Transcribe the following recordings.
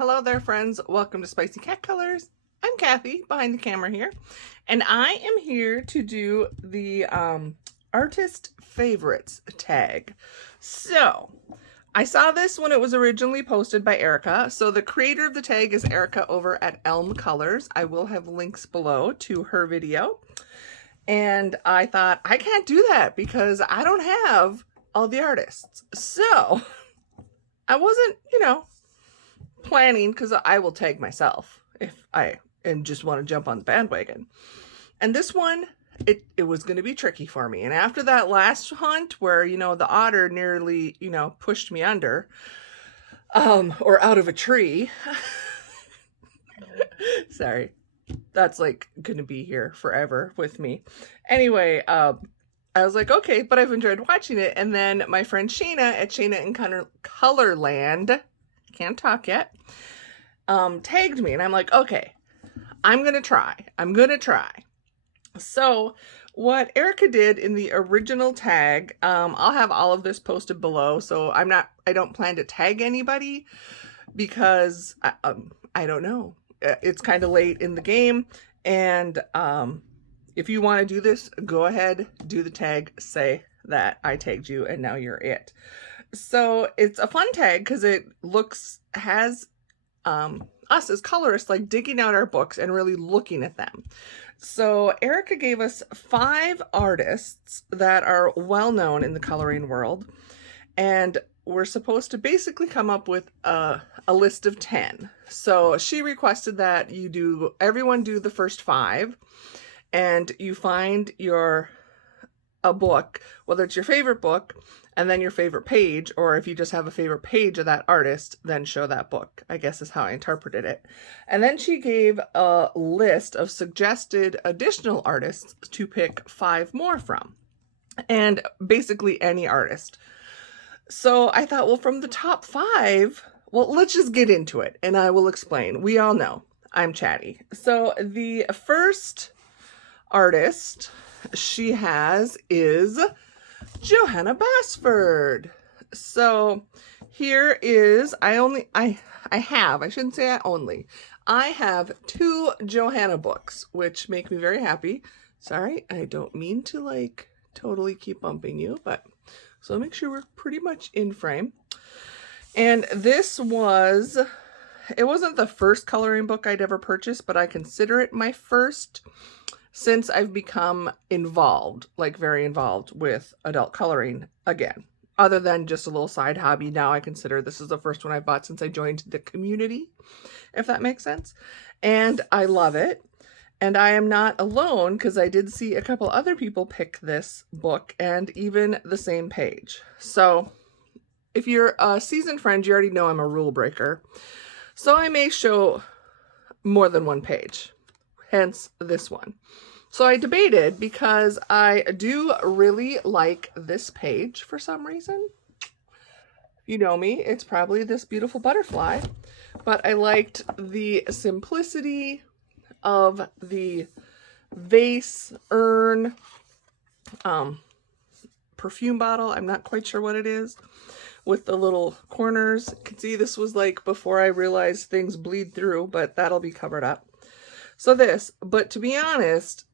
Hello there, friends. Welcome to Spicy Cat Colors. I'm Kathy, behind the camera here, and I am here to do the artist favorites tag. So, I saw this when it was originally posted by Erica. So the creator of the tag is Erica over at Elm Colors. I will have links below to her video. And I thought, I can't do that because I don't have all the artists. So I wasn't, planning, because I will tag myself if I just want to jump on the bandwagon. And this one, it was going to be tricky for me. And after that last hunt where, the otter nearly, pushed me under, or out of a tree. Sorry. That's like going to be here forever with me. Anyway, I was like, okay, but I've enjoyed watching it. And then my friend Shayna at Shayna in Colorland, can't talk yet, tagged me. And I'm like, okay, I'm going to try. So what Erica did in the original tag, I'll have all of this posted below. So I don't plan to tag anybody because I don't know. It's kind of late in the game. And if you want to do this, go ahead, do the tag, say that I tagged you and now you're it. So it's a fun tag because it has us as colorists like digging out our books and really looking at them. So Erica gave us 5 artists that are well known in the coloring world, and we're supposed to basically come up with a list of 10. So she requested that everyone do the first 5, and you find a book, whether it's your favorite book, and then your favorite page, or if you just have a favorite page of that artist, then show that book, I guess is how I interpreted it. And then she gave a list of suggested additional artists to pick 5 more from, and basically any artist. So I thought, well, from the top 5, well, let's just get into it, and I will explain. We all know I'm chatty. So the first artist she has is Johanna Basford. So here is, I have 2 Johanna books, which make me very happy. Sorry, I don't mean to totally keep bumping you, but so make sure we're pretty much in frame. And this it wasn't the first coloring book I'd ever purchased, but I consider it my first since I've become involved, very involved with adult coloring again. Other than just a little side hobby, now I consider this is the first one I bought since I joined the community, if that makes sense. And I love it. And I am not alone, because I did see a couple other people pick this book and even the same page. So if you're a seasoned friend, you already know I'm a rule breaker. So I may show more than one page, hence this one. So I debated because I do really like this page for some reason. You know me, it's probably this beautiful butterfly, but I liked the simplicity of the vase, urn, perfume bottle. I'm not quite sure what it is, with the little corners. You can see this was before I realized things bleed through, but that'll be covered up. So but to be honest,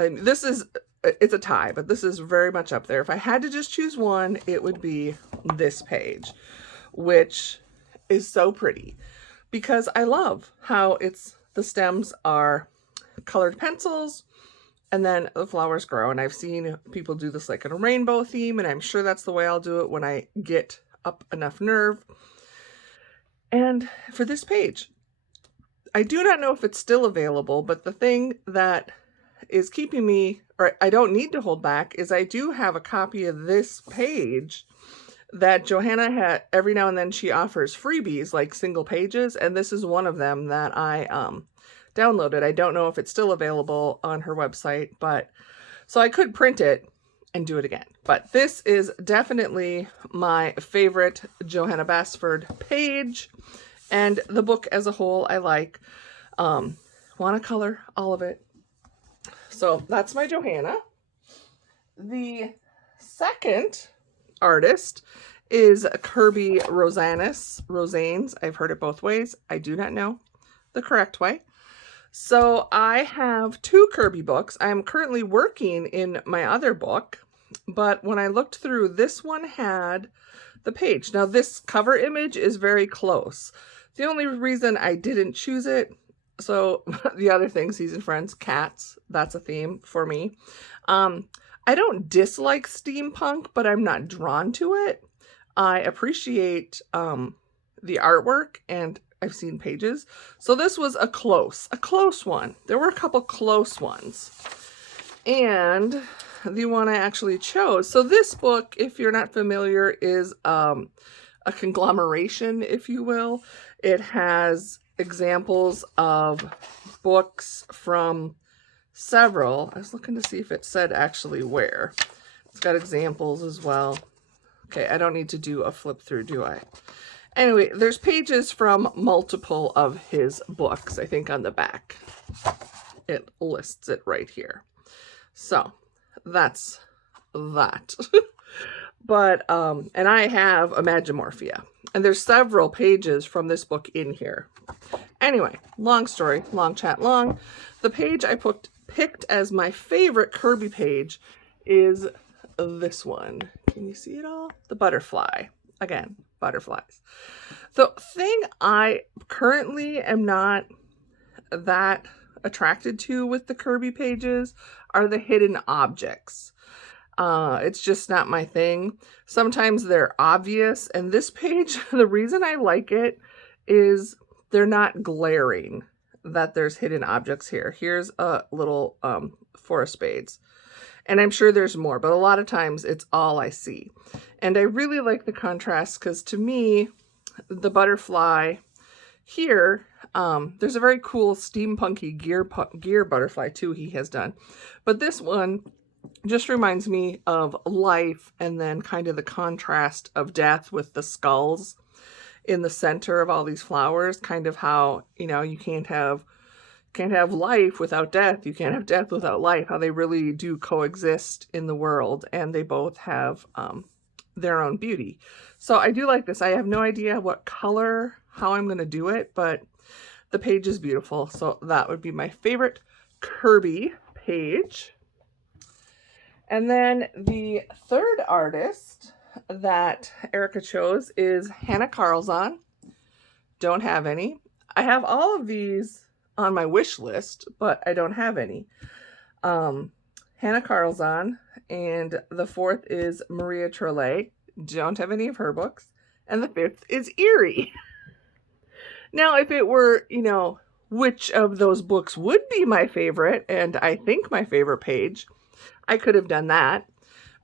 it's a tie, but this is very much up there. If I had to just choose one, it would be this page, which is so pretty because I love how the stems are colored pencils and then the flowers grow. And I've seen people do this in a rainbow theme, and I'm sure that's the way I'll do it when I get up enough nerve. And for this page, I do not know if it's still available, but the thing that is keeping me, or I don't need to hold back, is I do have a copy of this page that Johanna had. Every now and then she offers freebies, single pages, and this is one of them that I downloaded. I don't know if it's still available on her website, but so I could print it and do it again. But this is definitely my favorite Johanna Basford page, and the book as a whole I like. Want to color all of it. So that's my Johanna. The second artist is Kerby Rosanes. I've heard it both ways. I do not know the correct way. So I have 2 Kerby books. I'm currently working in my other book, but when I looked through, this one had the page. Now this cover image is very close. The only reason I didn't choose it, so the other thing, Season Friends, cats, that's a theme for me. I don't dislike steampunk, but I'm not drawn to it. I appreciate the artwork, and I've seen pages. So this was a close one. There were a couple close ones. And the one I actually chose. So this book, if you're not familiar, is a conglomeration, if you will. It has examples of books from several. I was looking to see if it said actually where. It's got examples as well. Okay, I don't need to do a flip through, do I? Anyway, there's pages from multiple of his books, I think on the back. It lists it right here. So that's that. But, and I have Imagimorphia, and there's several pages from this book in here. Anyway, long story, long chat long. The page I picked as my favorite Kerby page is this one. Can you see it all? The butterfly. Again, butterflies. The thing I currently am not that attracted to with the Kerby pages are the hidden objects. It's just not my thing. Sometimes they're obvious, and this page, the reason I like it is they're not glaring that there's hidden objects here. Here's a little 4 of spades. And I'm sure there's more, but a lot of times it's all I see. And I really like the contrast because to me, the butterfly here, there's a very cool steampunky gear butterfly too he has done. But this one just reminds me of life and then kind of the contrast of death with the skulls in the center of all these flowers. Kind of how, you know, you can't have life without death. You can't have death without life. How they really do coexist in the world, and they both have their own beauty. So I do like this. I have no idea what color, how I'm going to do it, but the page is beautiful. So that would be my favorite Kerby page. And then the third artist that Erica chose is Hanna Karlzon. Don't have any. I have all of these on my wish list, but I don't have any. Hanna Karlzon, and the 4th is Maria Trolle. Don't have any of her books. And the 5th is Eriy. Now, if it were, you know, which of those books would be my favorite, and I think my favorite page, I could have done that.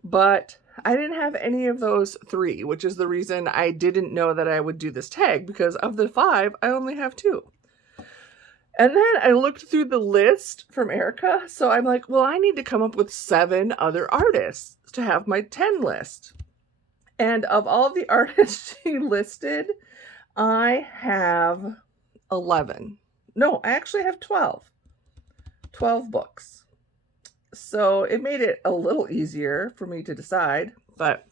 But I didn't have any of those 3, which is the reason I didn't know that I would do this tag, because of the 5, I only have 2. And then I looked through the list from Erica, so I'm like, well, I need to come up with 7 other artists to have my 10 list. And of all the artists she listed, I have 11. No, I actually have 12. 12 books. So it made it a little easier for me to decide. But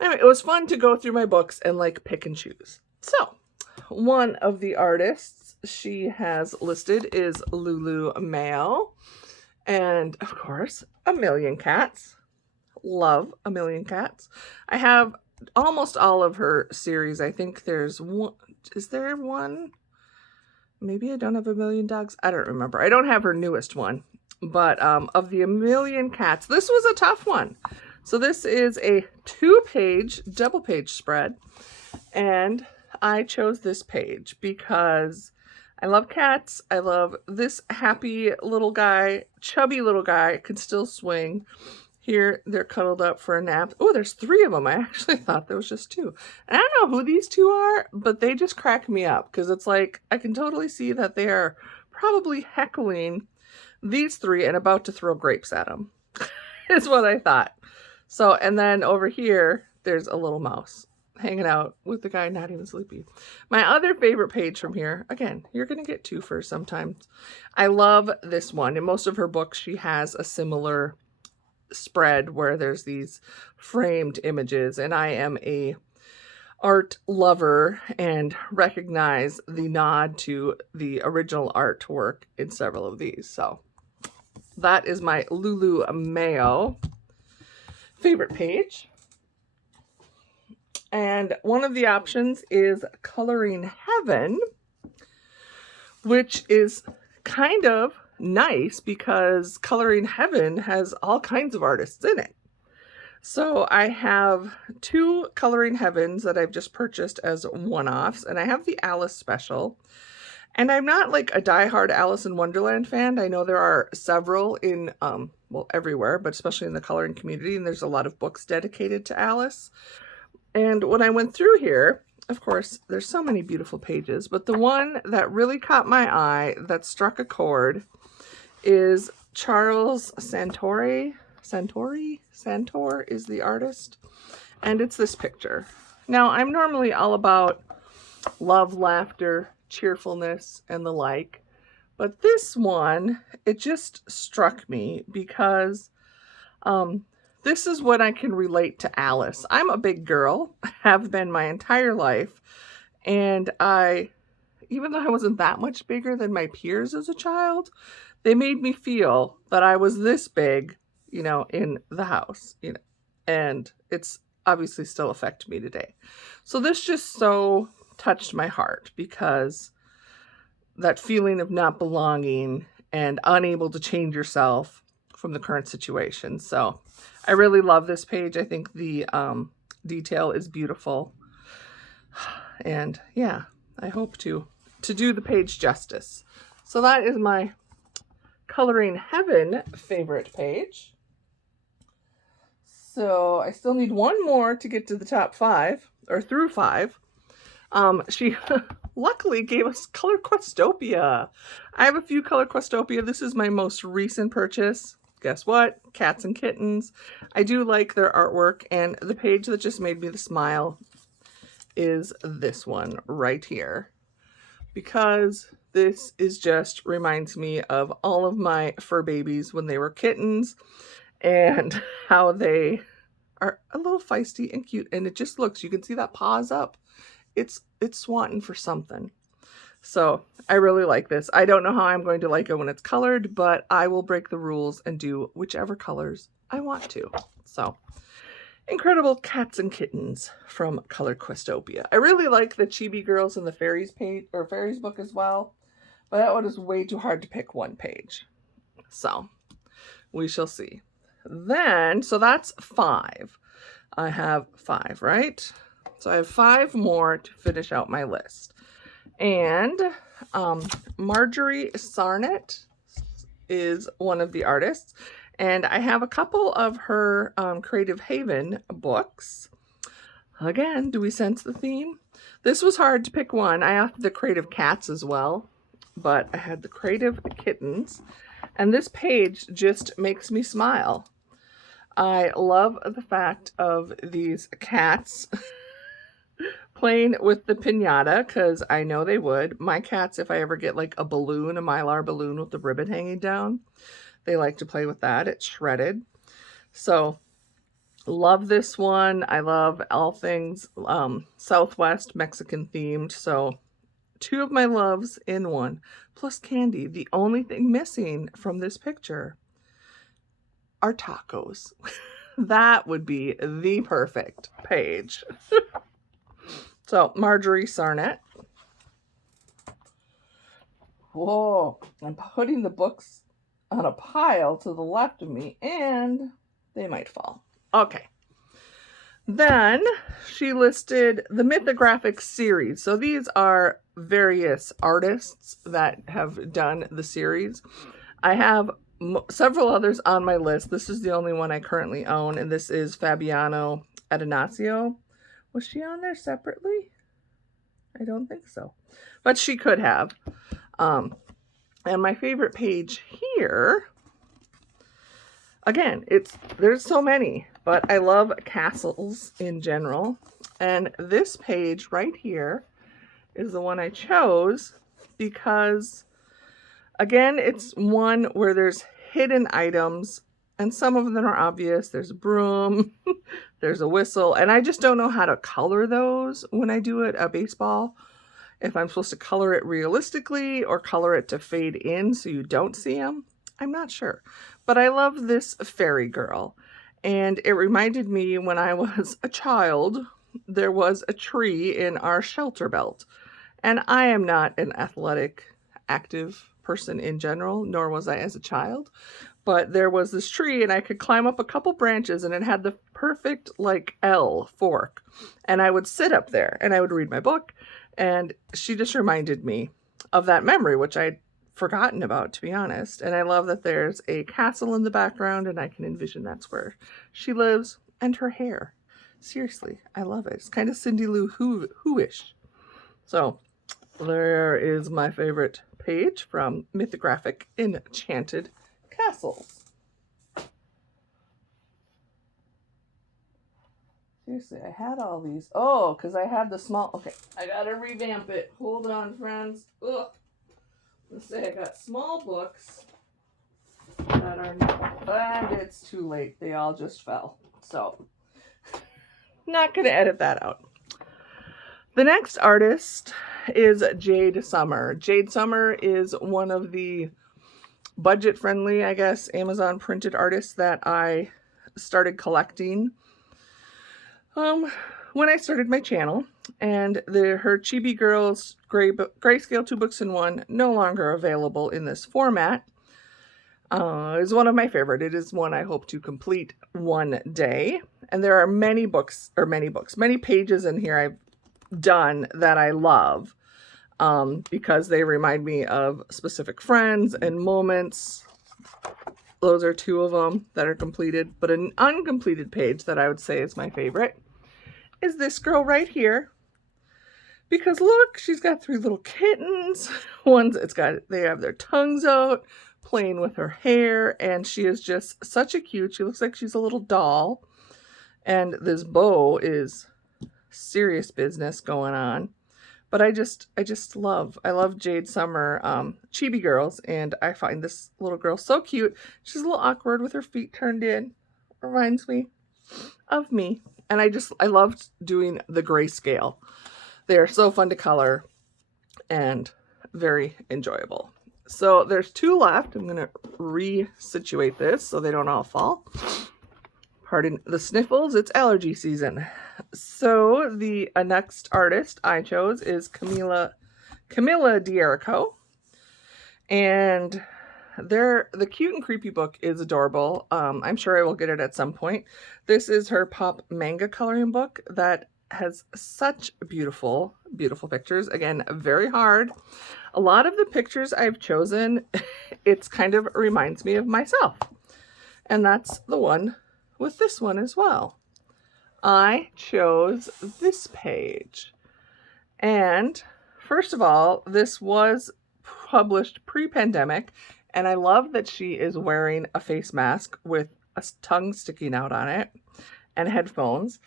anyway, it was fun to go through my books and like pick and choose. So one of the artists she has listed is Lulu Mayo. And of course, A Million Cats. Love A Million Cats. I have almost all of her series. I think there's one. Is there one? Maybe I don't have A Million Dogs. I don't remember. I don't have her newest one. But of the A Million Cats, this was a tough one. So this is a 2-page, double-page spread. And I chose this page because I love cats. I love this happy little guy, chubby little guy, can still swing. Here, they're cuddled up for a nap. Oh, there's 3 of them. I actually thought there was just 2. And I don't know who these 2 are, but they just crack me up because it's like I can totally see that they are probably heckling these 3 and about to throw grapes at them. Is what I thought. So, and then over here, there's a little mouse hanging out with the guy not even sleepy. My other favorite page from here, again, you're going to get 2 first sometimes. I love this one. In most of her books, she has a similar spread where there's these framed images, and I am a art lover and recognize the nod to the original artwork in several of these. So that is my Lulu Mayo favorite page. And one of the options is Coloring Heaven, which is kind of nice because Coloring Heaven has all kinds of artists in it. So I have 2 Coloring Heavens that I've just purchased as one-offs, and I have the Alice special. And I'm not like a diehard Alice in Wonderland fan. I know there are several in, well, everywhere, but especially in the coloring community, and there's a lot of books dedicated to Alice. And when I went through here, of course, there's so many beautiful pages, but the one that really caught my eye, that struck a chord, is Charles Santor is the artist, and it's this picture. Now, I'm normally all about love, laughter, cheerfulness, and the like, but this one, it just struck me because this is what I can relate to Alice. I'm a big girl, have been my entire life, and even though I wasn't that much bigger than my peers as a child, they made me feel that I was this big, you know, in the house, you know, and it's obviously still affect me today. So this just so touched my heart because that feeling of not belonging and unable to change yourself from the current situation. So I really love this page. I think the detail is beautiful. And yeah, I hope to do the page justice. So that is my Coloring Heaven favorite page. So I still need one more to get to the top 5, or through 5. She luckily gave us Color Questopia. I have a few Color Questopia. This is my most recent purchase. Guess what? Cats and kittens. I do like their artwork, and the page that just made me the smile is this one right here, because this is just reminds me of all of my fur babies when they were kittens and how they are a little feisty and cute, and it just looks, you can see that paws up. It's wanting for something. So I really like this. I don't know how I'm going to like it when it's colored, but I will break the rules and do whichever colors I want to. So Incredible Cats and Kittens from Color Questopia. I really like the Chibi Girls and the Fairies page, or Fairies book as well, but that one is way too hard to pick one page. So we shall see. Then, so that's 5. I have 5, right? So I have 5 more to finish out my list. And Marjorie Sarnat is one of the artists. And I have a couple of her Creative Haven books. Again, do we sense the theme? This was hard to pick one. I have the Creative Cats as well, but I had the Creative Kittens. And this page just makes me smile. I love the fact of these cats playing with the piñata, because I know they would. My cats, if I ever get like a balloon, a Mylar balloon with the ribbon hanging down, they like to play with that. It's shredded. So love this one. I love all things Southwest Mexican themed. So 2 of my loves in one. Plus candy. The only thing missing from this picture are tacos. That would be the perfect page. So Marjorie Sarnet. Whoa, I'm putting the books on a pile to the left of me and they might fall. Okay. Then she listed the mythographic series. So these are various artists that have done the series. I have several others on my list. This is the only one I currently own, and this is Fabiano Addonazio. Was she on there separately? I don't think so, but she could have. And my favorite page here, again, there's so many, but I love castles in general. And this page right here is the one I chose because, again, it's one where there's hidden items and some of them are obvious. There's a broom, there's a whistle, and I just don't know how to color those when I do it, a baseball. If I'm supposed to color it realistically or color it to fade in so you don't see them, I'm not sure. But I love this fairy girl, and it reminded me when I was a child, there was a tree in our shelter belt, and I am not an athletic, active person in general, nor was I as a child. But there was this tree and I could climb up a couple branches and it had the perfect like L fork. And I would sit up there and I would read my book. And she just reminded me of that memory, which I'd forgotten about, to be honest. And I love that there's a castle in the background and I can envision that's where she lives, and her hair. Seriously, I love it. It's kind of Cindy Lou Who-ish. So there is my favorite page from Mythographic Enchanted Castles. Seriously, I had all these. Oh, because I had the small. Okay, I gotta revamp it. Hold on, friends. Ugh. Let's say I got small books that are not, and it's too late. They all just fell. So, not gonna edit that out. The next artist is Jade Summer. Jade Summer is one of the budget-friendly, I guess, Amazon printed artists that I started collecting when I started my channel. And her Chibi Girls Grayscale 2 books in 1, no longer available in this format, is one of my favorite. It is one I hope to complete one day. And there are many pages in here I've done that I love. Because they remind me of specific friends and moments. Those are 2 of them that are completed. But an uncompleted page that I would say is my favorite is this girl right here. Because look, she's got 3 little kittens. They have their tongues out, playing with her hair, and she is just such a cute. She looks like she's a little doll. And this bow is serious business going on. But I love Jade Summer Chibi Girls, and I find this little girl so cute. She's a little awkward with her feet turned in. Reminds me of me. And I loved doing the grayscale. They are so fun to color and very enjoyable. So there's 2 left. I'm going to resituate this so they don't all fall. Pardon the sniffles, it's allergy season. So the next artist I chose is Camilla D'Errico. And the cute and creepy book is adorable. I'm sure I will get it at some point. This is her pop manga coloring book that has such beautiful, beautiful pictures. Again, very hard. A lot of the pictures I've chosen, it's kind of reminds me of myself. And that's the one with this one as well. I chose this page. And first of all, this was published pre-pandemic, and I love that she is wearing a face mask with a tongue sticking out on it and headphones.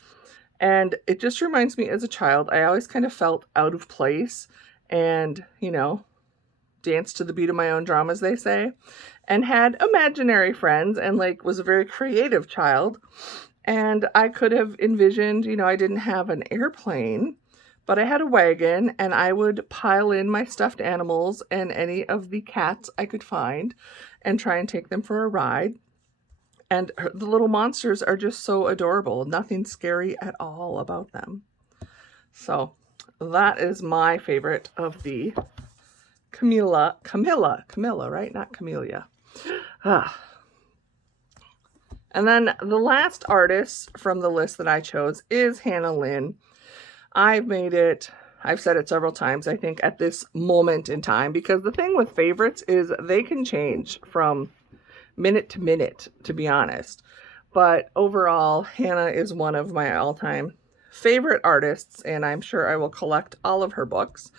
And it just reminds me, as a child, I always kind of felt out of place and, danced to the beat of my own drum, as they say, and had imaginary friends and was a very creative child. And I could have envisioned, I didn't have an airplane, but I had a wagon, and I would pile in my stuffed animals and any of the cats I could find and try and take them for a ride. And the little monsters are just so adorable. Nothing scary at all about them. So that is my favorite of the Camilla, right? Not Camellia. And then the last artist from the list that I chose is Hannah Lynn. I've said it several times, I think, at this moment in time, because the thing with favorites is they can change from minute to minute, to be honest. But overall, Hannah is one of my all-time favorite artists, and I'm sure I will collect all of her books.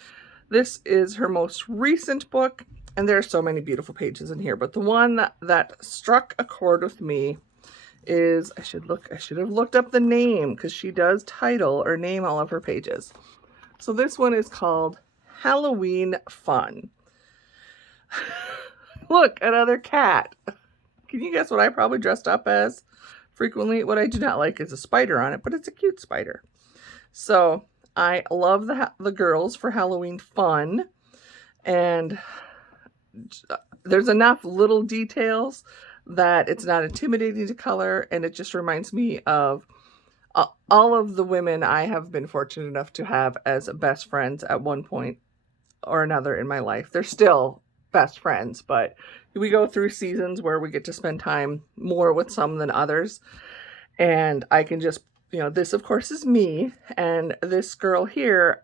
This is her most recent book, and there are so many beautiful pages in here, but the one that struck a chord with me is, I should have looked up the name, because she does title or name all of her pages. So this one is called Halloween Fun. Look, another cat. Can you guess what I probably dressed up as frequently? What I do not like is a spider on it, but it's a cute spider. So I love the girls for Halloween fun, and there's enough little details that it's not intimidating to color, and it just reminds me of all of the women I have been fortunate enough to have as best friends at one point or another in my life. They're still best friends, but we go through seasons where we get to spend time more with some than others. And I can just, this of course is me, and this girl here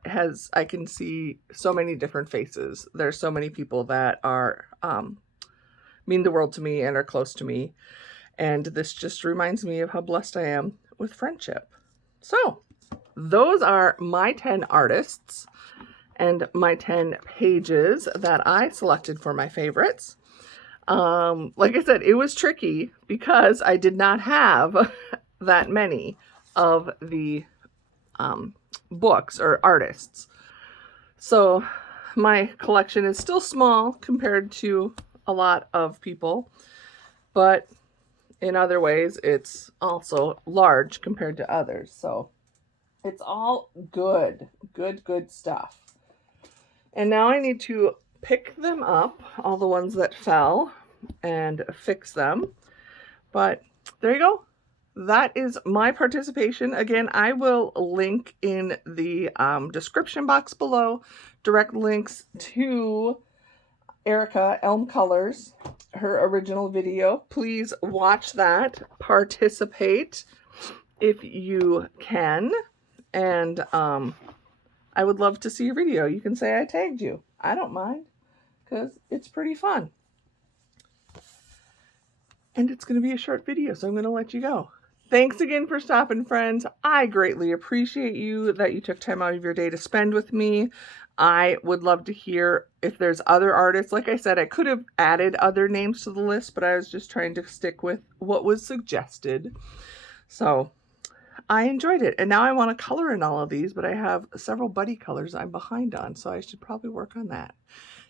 I can see so many different faces. There's so many people that are mean the world to me and are close to me. And this just reminds me of how blessed I am with friendship. So those are my 10 artists and my 10 pages that I selected for my favorites. Like I said, it was tricky because I did not have that many of the books or artists. So my collection is still small compared to a lot of people, but in other ways, it's also large compared to others. So it's all good stuff. And now I need to pick them up, all the ones that fell, and fix them. But there you go. That is my participation. Again, I will link in the description box below direct links to Erica Elm Colors, her original video. Please watch that, participate if you can, and I would love to see your video. You can say I tagged you. I don't mind, because it's pretty fun. And it's going to be a short video, so I'm going to let you go. Thanks again for stopping, friends. I greatly appreciate you that you took time out of your day to spend with me. I would love to hear if there's other artists. Like I said, I could have added other names to the list, but I was just trying to stick with what was suggested. So I enjoyed it. And now I want to color in all of these, but I have several buddy colors I'm behind on, so I should probably work on that.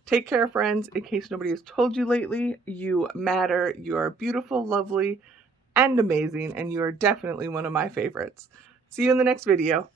Take care, friends. In case nobody has told you lately, you matter. You are beautiful, lovely, and amazing, and you are definitely one of my favorites. See you in the next video.